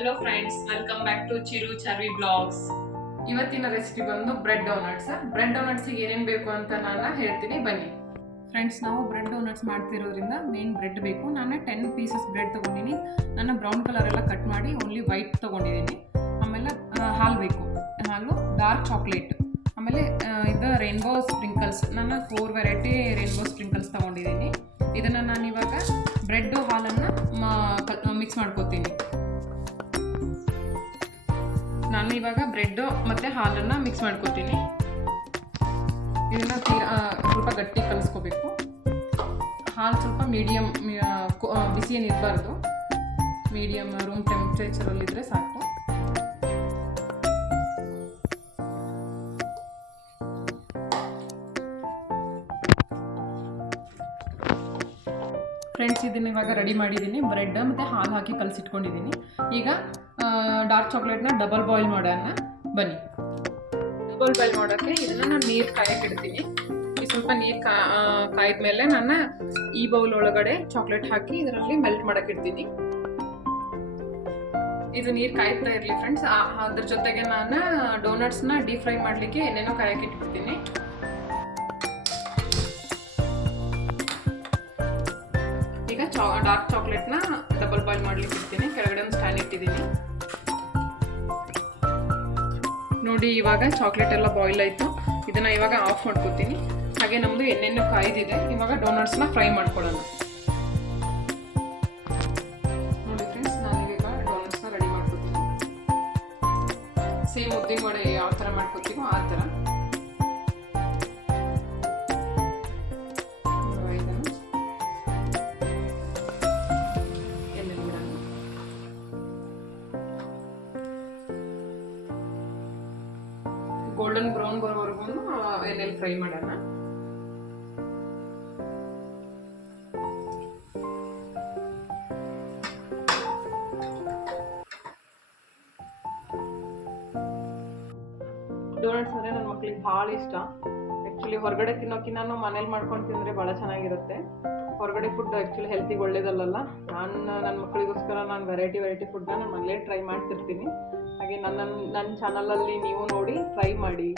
Hello friends, welcome back to Chiru Charvi blogs. ಇವತ್ತಿನ recipe ಬಂದು bread donuts. Bread ಡೋನಟ್ಸಿಗೆ ಏನೇನು ಬೇಕು ಅಂತ ನಾನು ಹೇಳ್ತೀನಿ, ಬನ್ನಿ ಫ್ರೆಂಡ್ಸ್. ನಾವು ಬ್ರೆಡ್ ಡೋನಟ್ಸ್ ಮಾಡ್ತಿರೋದ್ರಿಂದ ಮೇನ್ ಬ್ರೆಡ್ ಬೇಕು. ನಾನು 10 ಪೀಸಸ್ ಬ್ರೆಡ್ ತೊಗೊಂಡಿನಿ. ನಾನು ಬ್ರೌನ್ ಕಲರ್ ಎಲ್ಲ ಕಟ್ ಮಾಡಿ ಓನ್ಲಿ ವೈಟ್ ತೊಗೊಂಡಿದ್ದೀನಿ. ಆಮೇಲೆ ಹಾಲು ಬೇಕು, ಹಾಲು, ಡಾರ್ಕ್ ಚಾಕ್ಲೇಟ್, ಆಮೇಲೆ ಇದು ರೇನ್ಬೋ ಸ್ಪ್ರಿಂಕಲ್ಸ್. ನಾನು 4 ವೆರೈಟಿ ರೇನ್ಬೋ ಸ್ಪ್ರಿಂಕಲ್ಸ್ ತೊಗೊಂಡಿದ್ದೀನಿ. ಇದನ್ನು ನಾನು ಇವಾಗ ಬ್ರೆಡ್ಡು ಹಾಲನ್ನು ಮಿಕ್ಸ್ ಮಾಡ್ಕೋತೀನಿ. ನಾನು ಇವಾಗ ಬ್ರೆಡ್ಡು ಮತ್ತು ಹಾಲನ್ನು ಮಿಕ್ಸ್ ಮಾಡ್ಕೋತೀನಿ. ಇದನ್ನು ಸ್ವಲ್ಪ ಗಟ್ಟಿ ಕಲಿಸ್ಕೋಬೇಕು. ಹಾಲು ಸ್ವಲ್ಪ ಮೀಡಿಯಮ್, ಬಿಸಿ ಏನು ಇರಬಾರ್ದು, ಮೀಡಿಯಮ್ ರೂಮ್ ಟೆಂಪ್ರೇಚರಲ್ಲಿದ್ದರೆ ಸಾಕು. ಫ್ರೆಂಡ್ಸ್, ಇದನ್ನು ಇವಾಗ ರೆಡಿ ಮಾಡಿದ್ದೀನಿ. ಬ್ರೆಡ್ ಮತ್ತು ಹಾಲು ಹಾಕಿ ಕಲಸಿಟ್ಕೊಂಡಿದ್ದೀನಿ. ಈಗ ಡಾರ್ಕ್ ಚಾಕ್ಲೇಟ್ನ ಡಬಲ್ ಬಾಯ್ಲ್ ಮಾಡೋಣ, ಬನ್ನಿ. ಡಬಲ್ ಬಾಯ್ಲ್ ಮಾಡೋಕ್ಕೆ ಇದನ್ನು ನಾನು ನೀರು ಕಾಯಕ್ಕೆ ಇಡ್ತೀನಿ. ಈ ಸ್ವಲ್ಪ ನೀರು ಕಾಯ್ದ ಮೇಲೆ ನಾನು ಈ ಬೌಲ್ ಒಳಗಡೆ ಚಾಕ್ಲೇಟ್ ಹಾಕಿ ಇದರಲ್ಲಿ ಮೆಲ್ಟ್ ಮಾಡೋಕ್ಕೆ ಇಡ್ತೀನಿ. ಇದು ನೀರು ಕಾಯ್ತಾ ಇರಲಿ ಫ್ರೆಂಡ್ಸ್. ಅದ್ರ ಜೊತೆಗೆ ನಾನು ಡೋನಟ್ಸ್ನ ಡೀಪ್ ಫ್ರೈ ಮಾಡಲಿಕ್ಕೆ ಏನೇನೋ ಕಾಯಕ್ಕೆ ಇಟ್ಬಿಡ್ತೀನಿ. ಈಗ ಡಾರ್ಕ್ ಚಾಕ್ಲೇಟ್ನ ಡಬಲ್ ಬಾಯ್ಲ್ ಮಾಡ್ಲಿಕ್ಕೆ ಇಡ್ತೀನಿ. ಕೆಳಗಡೆ ಒಂದು ಸ್ಟ್ಯಾಂಡ್ ಇಟ್ಟಿದ್ದೀನಿ ನೋಡಿ. ಇವಾಗ ಚಾಕ್ಲೇಟ್ ಎಲ್ಲ ಬಾಯ್ಲ್ ಆಯಿತು. ಇದನ್ನು ಇವಾಗ ಆಫ್ ಮಾಡ್ಕೊತೀನಿ. ಹಾಗೆ ನಮ್ಮದು ಎಣ್ಣೆಣ್ಣೆ ಕಾಯ್ದಿದೆ. ಇವಾಗ ಡೋನಟ್ಸ್ನ ಫ್ರೈ ಮಾಡ್ಕೊಳ್ಳೋಣ. ನೋಡಿ ಫ್ರೆಂಡ್ಸ್, ನಾನೀಗ ಡೋನಟ್ಸ್ನ ರೆಡಿ ಮಾಡ್ಕೊತೀನಿ. ಸೇಮ್ ಉದ್ದಿನ ವಡೆ ಯಾವ ಥರ ಮಾಡ್ಕೊತೀವೋ ಆ ಥರ. ಗೋಲ್ಡನ್ ಬ್ರೌನ್ ಬರೋವರೆಗೂ ಎಣ್ಣೆಲಿ ಫ್ರೈ ಮಾಡೋಣ. ಡೋನಟ್ಸ್ ಅಂದರೆ ನನ್ನ ಮಕ್ಳಿಗೆ ಭಾಳ ಇಷ್ಟ. ಆ್ಯಕ್ಚುಲಿ ಹೊರಗಡೆ ತಿನ್ನೋಕ್ಕಿಂತ ಮನೇಲಿ ಮಾಡ್ಕೊಂಡು ತಿಂದರೆ ಭಾಳ ಚೆನ್ನಾಗಿರುತ್ತೆ. ಹೊರಗಡೆ ಫುಡ್ ಆ್ಯಕ್ಚುಲಿ ಹೆಲ್ತಿಗೆ ಒಳ್ಳೇದಲ್ಲ. ನನ್ನ ಮಕ್ಕಳಿಗೋಸ್ಕರ ನಾನು ವೆರೈಟಿ ಫುಡ್ನ ನಾನು ಮನೇಲೇ ಟ್ರೈ ಮಾಡ್ತಿರ್ತೀನಿ. ಹಾಗೆ ನನ್ನ ಚಾನಲಲ್ಲಿ ನೀವು ನೋಡಿ ಟ್ರೈ ಮಾಡಿ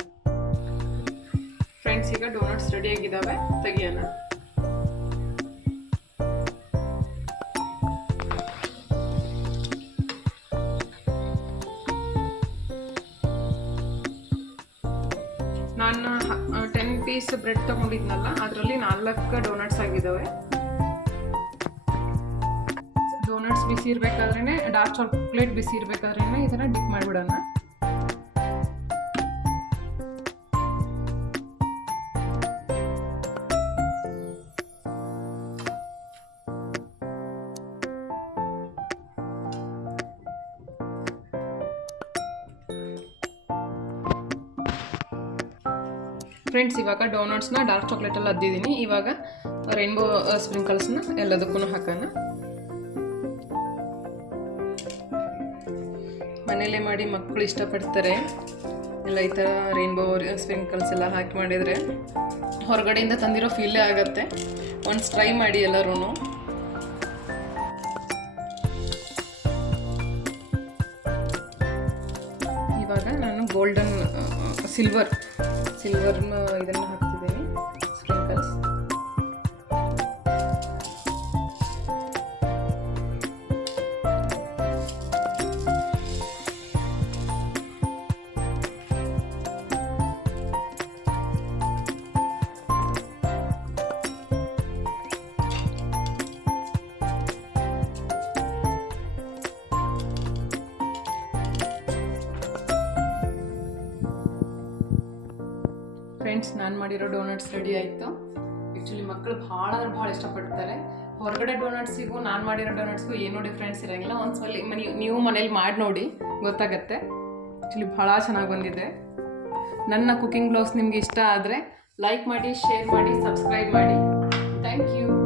ಫ್ರೆಂಡ್ಸ್. ಈಗ ಡೋನಟ್ಸ್ ರೆಡಿಯಾಗಿದ್ದಾವೆ, ತೆಗಿಯೋಣ. ನಾನು 10 ಪೀಸ್ ಬ್ರೆಡ್ ತೊಗೊಂಡಿದ್ನಲ್ಲ, ಅದರಲ್ಲಿ 4 ಡೋನಟ್ಸ್ ಆಗಿದ್ದಾವೆ. ಡೋನಟ್ಸ್ ಬಿಸಿ ಇರಬೇಕಾದ್ರೇ, ಡಾರ್ಕ್ ಚಾಕ್ಲೇಟ್ ಬಿಸಿ ಇರಬೇಕಾದ್ರೇ ಇದನ್ನು ಡಿಪ್ ಮಾಡಿಬಿಡೋಣ. ಫ್ರೆಂಡ್ಸ್, ಇವಾಗ ಡೋನಟ್ಸ್ನ ಡಾರ್ಕ್ ಚಾಕ್ಲೇಟಲ್ಲಿ ಅದ್ದಿದ್ದೀನಿ. ಇವಾಗ ರೇನ್ಬೋ ಸ್ಪ್ರಿಂಕಲ್ಸ್ನ ಎಲ್ಲದಕ್ಕೂ ಹಾಕೋಣ. ಮನೇಲೇ ಮಾಡಿ ಮಕ್ಕಳು ಇಷ್ಟಪಡ್ತಾರೆ ಎಲ್ಲ. ಈ ಥರ ರೇನ್ಬೋ ಸ್ಪ್ರಿಂಕಲ್ಸ್ ಎಲ್ಲ ಹಾಕಿ ಮಾಡಿದರೆ ಹೊರಗಡೆಯಿಂದ ತಂದಿರೋ ಫೀಲೇ ಆಗುತ್ತೆ. ಒನ್ಸ್ ಟ್ರೈ ಮಾಡಿ ಎಲ್ಲರೂ. ಇವಾಗ ನಾನು ಗೋಲ್ಡನ್ ಸಿಲ್ವರ್ ಇದನ್ನು ಹಾಕ್ತಿದ್ದೀನಿ, ಸ್ಪ್ರಿಂಕಲ್ಸ್. ಫ್ರೆಂಡ್ಸ್, ನಾನು ಮಾಡಿರೋ ಡೋನಟ್ಸ್ ರೆಡಿ ಆಯಿತು. ಆ್ಯಕ್ಚುಲಿ ಮಕ್ಕಳು ಭಾಳ ಇಷ್ಟಪಡ್ತಾರೆ. ಹೊರಗಡೆ ಡೋನಟ್ಸಿಗೂ ನಾನು ಮಾಡಿರೋ ಡೋನಟ್ಸ್ಗೂ ಏನೂ ಡಿಫ್ರೆನ್ಸ್ ಇರೋಂಗಿಲ್ಲ. ಒಂದ್ಸಲ ನೀವು ಮನೇಲಿ ಮಾಡಿ ನೋಡಿ, ಗೊತ್ತಾಗತ್ತೆ. ಆ್ಯಕ್ಚುಲಿ ಭಾಳ ಚೆನ್ನಾಗಿ ಬಂದಿದೆ. ನನ್ನ ಕುಕಿಂಗ್ ಬ್ಲಾಗ್ಸ್ ನಿಮಗೆ ಇಷ್ಟ ಆದರೆ ಲೈಕ್ ಮಾಡಿ, ಶೇರ್ ಮಾಡಿ, ಸಬ್ಸ್ಕ್ರೈಬ್ ಮಾಡಿ. Thank you.